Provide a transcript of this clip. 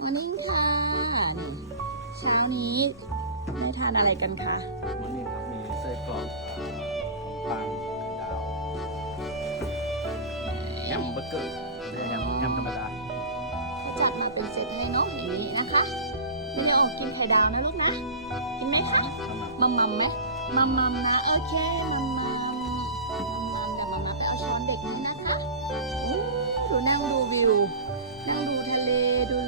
มอร์นิ่งค่ะนี่เช้านี้ได้ทานอะไรกันคะ วันนี้ครับมีไส้กรอกขนมปังดาวแฮมเบอร์เกอร์แฮมธรรมดา เขาจัดมาเป็นเซตให้เนาะอย่างนี้นะคะไม่ได้ออกกินไข่ดาวนะลูกนะ กินไหมคะมัมไหมมัมนะโอเคมัมเดี๋ยวมัมไปเอาช้อนเด็กนี้นะคะอู้ดูนั่งดูวิว นั่งดูทะเลดู